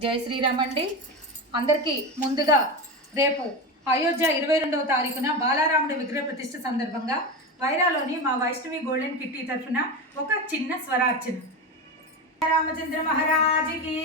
జై శ్రీరామ్ అండి. అందరికీ ముందుగా రేపు అయోధ్య 22వ తారీఖున బాలారాముడి విగ్రహ ప్రతిష్ఠ సందర్భంగా వైరాలోని మా వైష్ణవి గోల్డెన్ కిట్టి తరఫున ఒక చిన్న స్వరార్చన. రామచంద్ర మహారాజుకి